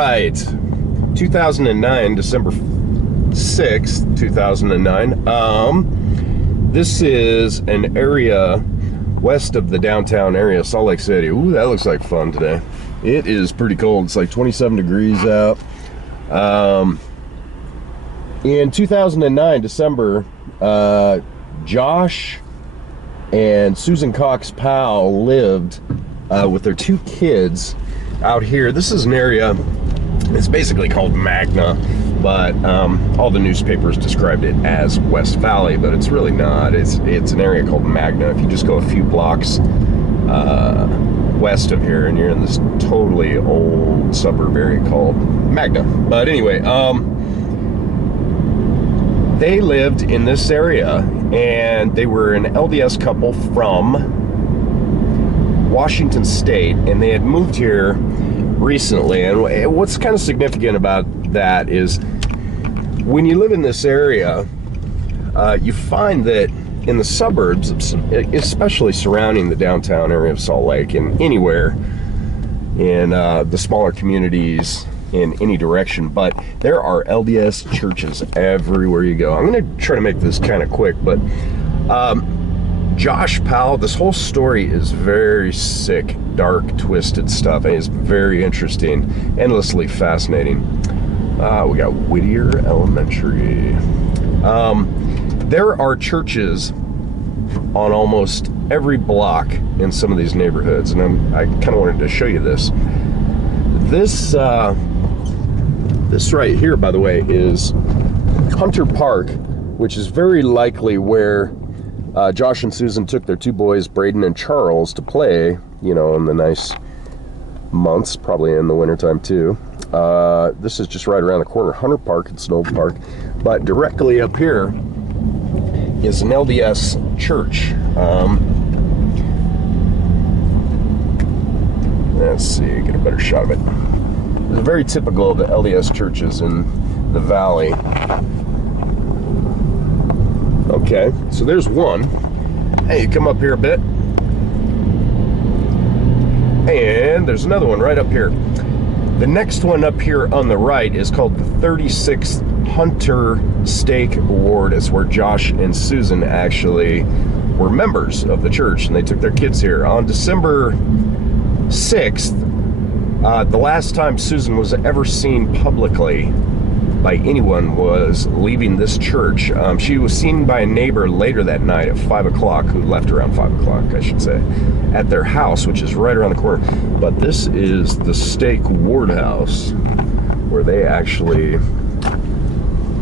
right. 2009, December 6th, 2009. This is an area west of the downtown area, Salt Lake City. Ooh, that looks like fun today. It is pretty cold. It's like 27 degrees out. In 2009, December, Josh and Susan Cox Powell lived with their two kids out here. This is an area, it's basically called Magna, but all the newspapers described it as West Valley, but it's really not. It's an area called Magna. If you just go a few blocks west of here, and you're in this totally old suburb area called Magna. But anyway, they lived in this area, and they were an LDS couple from Washington State, and they had moved here recently. And what's kind of significant about that is when you live in this area, you find that in the suburbs, especially surrounding the downtown area of Salt Lake and anywhere in the smaller communities in any direction, but there are LDS churches everywhere you go. I'm going to try to make this kind of quick, but Josh Powell, this whole story is very sick, dark, twisted stuff, and it's very interesting, endlessly fascinating. We got Whittier Elementary. There are churches on almost every block in some of these neighborhoods, and I kind of wanted to show you this. This right here, by the way, is Hunter Park, which is very likely where Josh and Susan took their two boys, Braden and Charles, to play, you know, in the nice months, probably in the wintertime too. This is just right around the corner, Hunter Park. It's an old park. But directly up here is an LDS church. Let's see, get a better shot of it. It's very typical of the LDS churches in the valley. Okay, so there's one. Hey, you come up here a bit. And there's another one right up here. The next one up here on the right is called the 36th Hunter Stake Ward. It's where Josh and Susan actually were members of the church, and they took their kids here. On December 6th, the last time Susan was ever seen publicly by anyone was leaving this church. She was seen by a neighbor later that night at 5 o'clock, who left around 5 o'clock, I should say, at their house, which is right around the corner. But this is the Stake Ward House, where they actually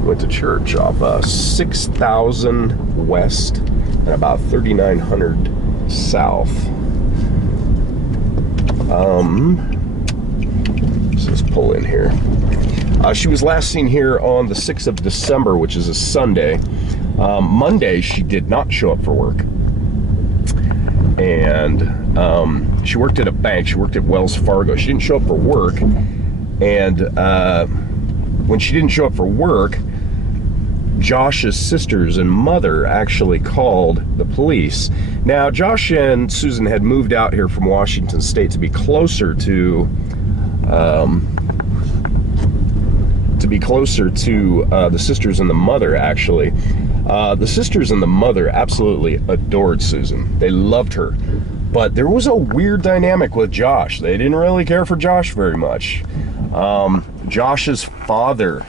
went to church off 6,000 West and about 3,900 South. So let's pull in here. She was last seen here on the 6th of December, which is a Sunday. Monday, she did not show up for work. And she worked at a bank. She worked at Wells Fargo. She didn't show up for work. And when she didn't show up for work, Josh's sisters and mother actually called the police. Now, Josh and Susan had moved out here from Washington State to be closer to the sisters and the mother, actually. The sisters and the mother absolutely adored Susan. They loved her. But there was a weird dynamic with Josh. They didn't really care for Josh very much. Josh's father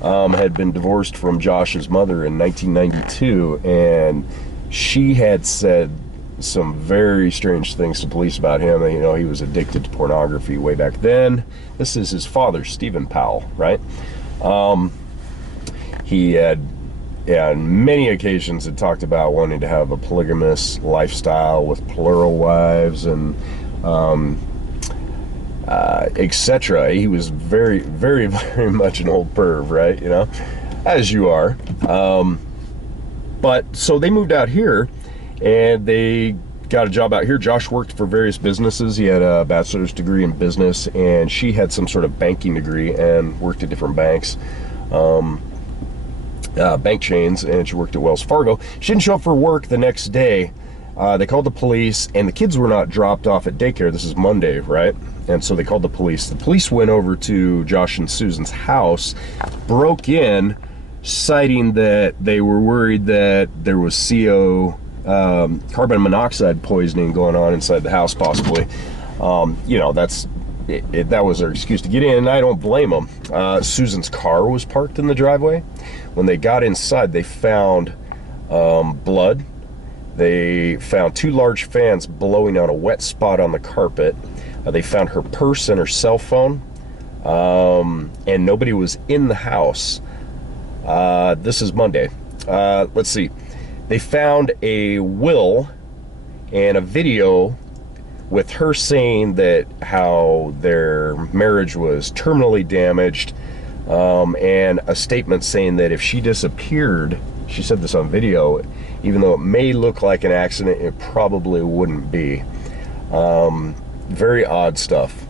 had been divorced from Josh's mother in 1992, and she had said some very strange things to police about him. You know, he was addicted to pornography way back then. This is his father, Stephen Powell, right? He had, on many occasions, had talked about wanting to have a polygamous lifestyle with plural wives and etc. He was very, very, very much an old perv, right? You know, as you are. But so they moved out here, and they got a job out here. Josh worked for various businesses. He had a bachelor's degree in business, and she had some sort of banking degree and worked at different banks, bank chains, and she worked at Wells Fargo. She didn't show up for work the next day. They called the police, and the kids were not dropped off at daycare. This is Monday, right? and so they called the police. The police went over to Josh and Susan's house, broke in, citing that they were worried that there was carbon monoxide poisoning going on inside the house, possibly. That was their excuse to get in, and I don't blame them. Susan's car was parked in the driveway. When they got inside, they found blood. They found 2 large fans blowing out a wet spot on the carpet. They found her purse and her cell phone, and nobody was in the house. This is Monday. Let's see. They found a will and a video with her saying that how their marriage was terminally damaged, and a statement saying that if she disappeared, she said this on video, even though it may look like an accident, it probably wouldn't be. Very odd stuff.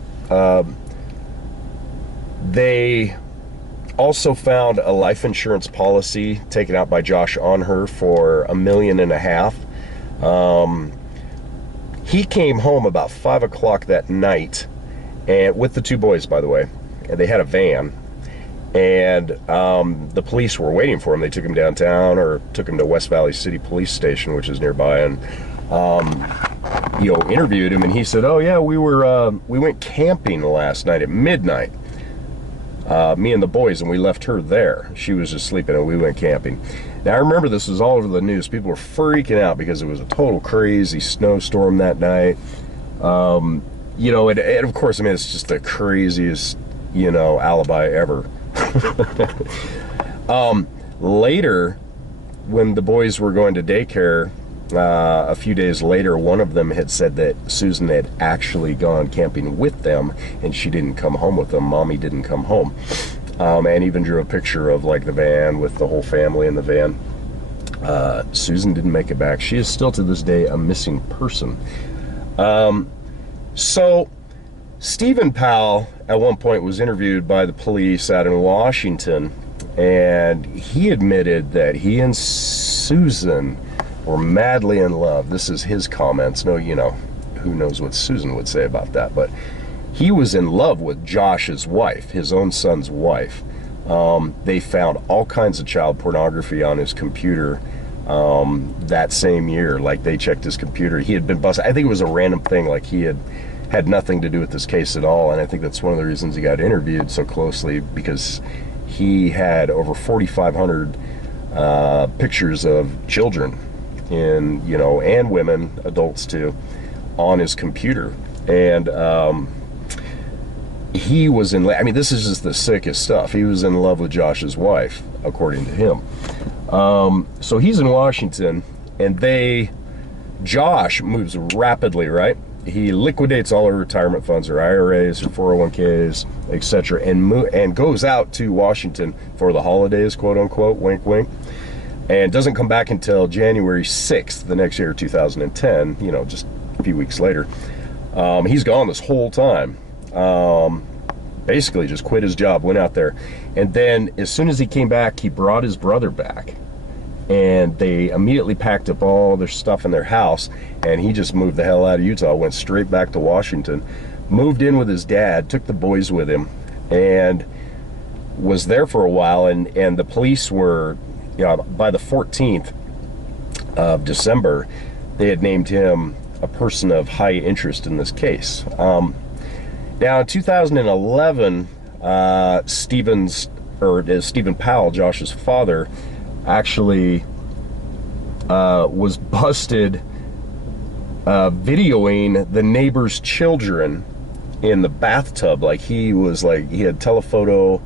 They also found a life insurance policy taken out by Josh on her for $1.5 million. He came home about 5 o'clock that night, and with the 2 boys, by the way, and they had a van, and the police were waiting for him. They took him downtown, or took him to West Valley City Police Station, which is nearby, and interviewed him, and he said, "Oh yeah, we went camping last night at midnight, me and the boys, and we left her there. She was just sleeping, and we went camping." Now, I remember this was all over the news. People were freaking out because it was a total crazy snowstorm that night. And of course, I mean, it's just the craziest, alibi ever. Later, when the boys were going to daycare, a few days later, one of them had said that Susan had actually gone camping with them, and she didn't come home with them. Mommy didn't come home. And even drew a picture of like the van with the whole family in the van. Susan didn't make it back. She is still to this day a missing person. So Stephen Powell at one point was interviewed by the police out in Washington, and he admitted that he and Susan were madly in love. This is his comments. No, who knows what Susan would say about that, but he was in love with Josh's wife, his own son's wife. They found all kinds of child pornography on his computer that same year. Like, they checked his computer. He had been busted. I think it was a random thing, like he had nothing to do with this case at all, and I think that's one of the reasons he got interviewed so closely, because he had over 4,500 pictures of children and women, adults too, on his computer. And he was this is just the sickest stuff. He was in love with Josh's wife, according to him. So he's in Washington, and Josh moves rapidly, right? He liquidates all her retirement funds, her IRAs, her 401ks, etc., and goes out to Washington for the holidays, quote unquote, wink wink, and doesn't come back until January 6th the next year, 2010, just a few weeks later. He's gone this whole time. Basically just quit his job, went out there, and then as soon as he came back, he brought his brother back, and they immediately packed up all their stuff in their house, and he just moved the hell out of Utah, went straight back to Washington, moved in with his dad, took the boys with him, and was there for a while. And the police were, by the 14th of December, they had named him a person of high interest in this case. Now, in 2011, Stephen Powell, Josh's father, actually was busted videoing the neighbor's children in the bathtub. He had telephoto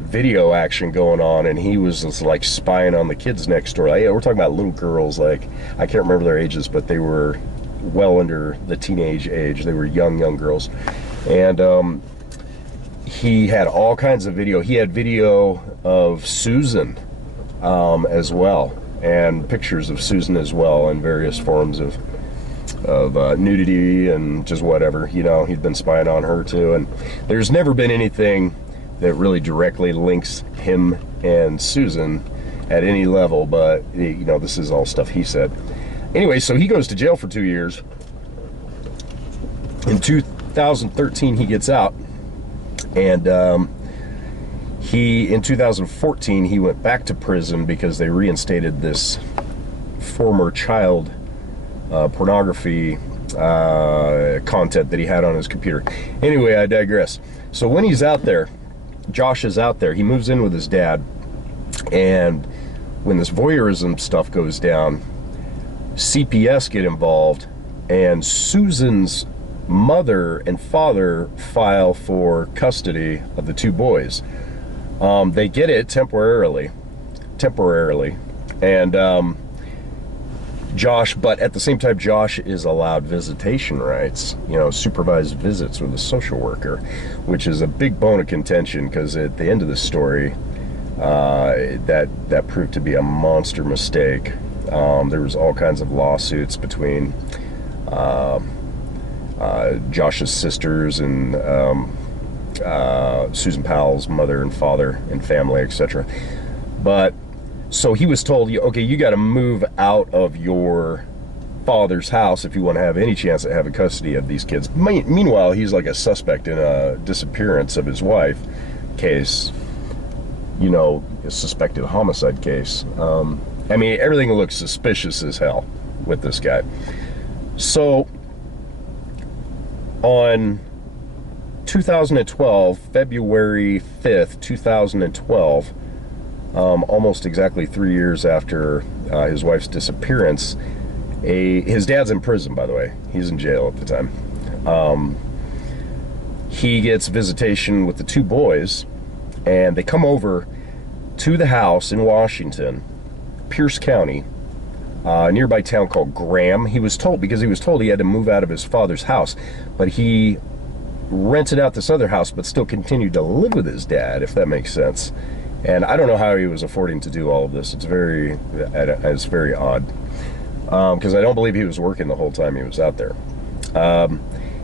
video action going on, and he was just like spying on the kids next door. We're talking about little girls, I can't remember their ages, but they were well under the teenage age. They were young girls. And he had all kinds of video. He had video of Susan as well, and pictures of Susan as well, in various forms of nudity and just whatever. He'd been spying on her too, and there's never been anything that really directly links him and Susan at any level, but this is all stuff he said. Anyway, so he goes to jail for 2 years. In 2013, he gets out, and in 2014, he went back to prison because they reinstated this former child pornography content that he had on his computer. Anyway, I digress. So when he's out there, Josh is out there, he moves in with his dad, and when this voyeurism stuff goes down, CPS get involved, and Susan's mother and father file for custody of the two boys. They get it temporarily, and Josh, but at the same time, Josh is allowed visitation rights, supervised visits with a social worker, which is a big bone of contention, because at the end of the story, that proved to be a monster mistake. There was all kinds of lawsuits between Josh's sisters and Susan Powell's mother and father and family, etc. But so he was told, okay, you got to move out of your father's house if you want to have any chance at having custody of these kids. Meanwhile, he's like a suspect in a disappearance of his wife case, a suspected homicide case. I mean, everything looks suspicious as hell with this guy. So on 2012, February 5th, 2012, almost exactly 3 years after his wife's disappearance, his dad's in prison, by the way. He's in jail at the time. He gets visitation with the two boys, and they come over to the house in Washington, Pierce County, a nearby town called Graham. He was told he had to move out of his father's house, but he rented out this other house, but still continued to live with his dad, if that makes sense. And I don't know how he was affording to do all of this. It's very odd, because I don't believe he was working the whole time he was out there.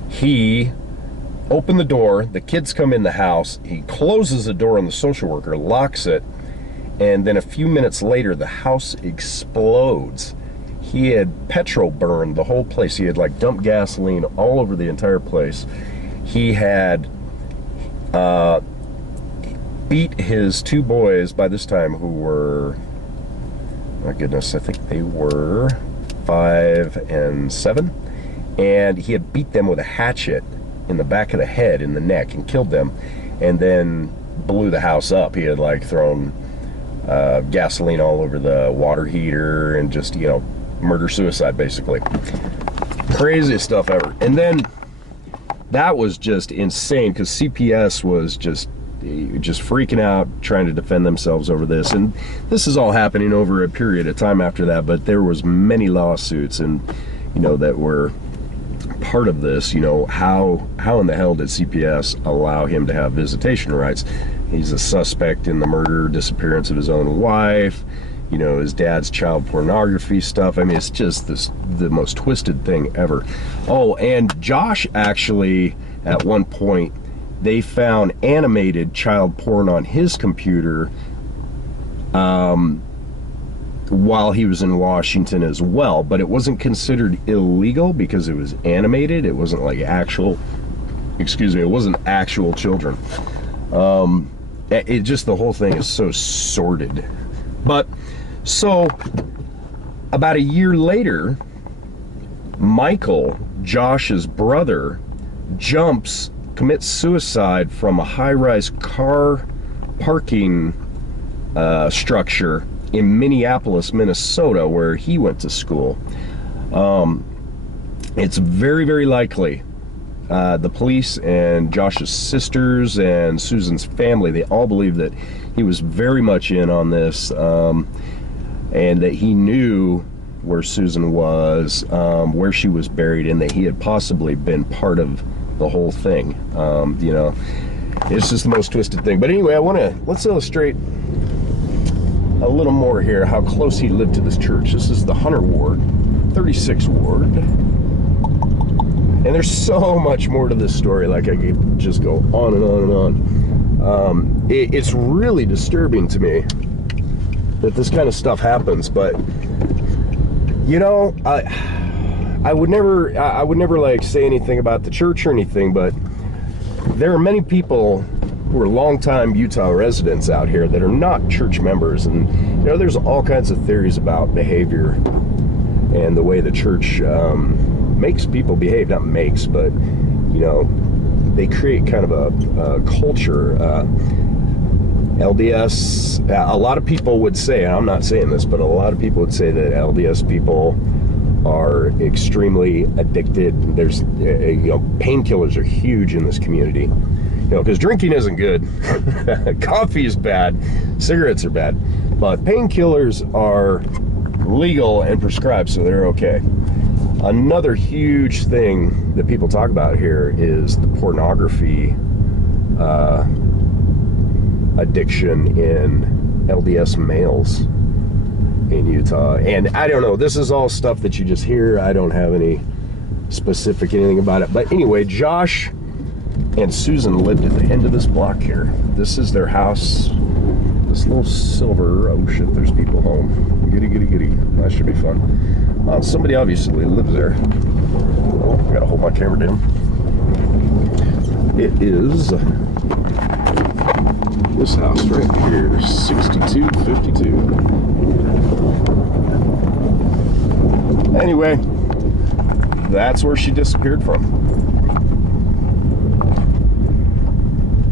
He opened the door, the kids come in the house, he closes the door on the social worker, locks it, and then a few minutes later, the house explodes. He had petrol burned the whole place. He had like dumped gasoline all over the entire place. He had beat his two boys by this time, who were, my goodness, I think they were 5 and 7. And he had beat them with a hatchet in the back of the head, in the neck, and killed them, and then blew the house up. He had like thrown gasoline all over the water heater, and just, murder-suicide, basically. Craziest stuff ever. And then that was just insane, because CPS was just freaking out, trying to defend themselves over this. And this is all happening over a period of time after that, but there was many lawsuits, and that were part of this. How in the hell did CPS allow him to have visitation rights? He's a suspect in the murder, disappearance of his own wife, his dad's child pornography stuff. I mean, it's just the most twisted thing ever. Oh, and Josh actually, at one point, they found animated child porn on his computer while he was in Washington as well, but it wasn't considered illegal because it was animated. It wasn't like it wasn't actual children. It just, the whole thing is so sordid. But so about a year later, Michael, Josh's brother, commits suicide from a high-rise car parking structure in Minneapolis, Minnesota, where he went to school. It's very, very likely the police and Josh's sisters and Susan's family, they all believe that he was very much in on this, and that he knew where Susan was, where she was buried, and that he had possibly been part of the whole thing. It's just the most twisted thing. But anyway, let's illustrate a little more here how close he lived to this church. This is the Hunter Ward, 36 Ward. And there's so much more to this story. Like, I could just go on and on and on. It's really disturbing to me that this kind of stuff happens. But, I would never like say anything about the church or anything, but there are many people who are longtime Utah residents out here that are not church members, and there's all kinds of theories about behavior and the way the church makes people behave. Not makes, but they create kind of a culture. LDS, a lot of people would say, and I'm not saying this, but a lot of people would say that LDS people are extremely addicted. There's, painkillers are huge in this community. Because drinking isn't good. Coffee is bad. Cigarettes are bad. But painkillers are legal and prescribed, so they're okay. Another huge thing that people talk about here is the pornography addiction in LDS males in Utah. And I don't know, this is all stuff that you just hear. I don't have any specific anything about it. But anyway, Josh and Susan lived at the end of this block here. This is their house. This little silver, oh shit, there's people home. Giddy, giddy, giddy. That should be fun. Somebody obviously lives there. Oh, I gotta hold my camera down. It is this house right here, 6252. Anyway, that's where she disappeared from.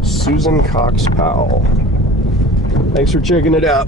Susan Cox Powell. Thanks for checking it out.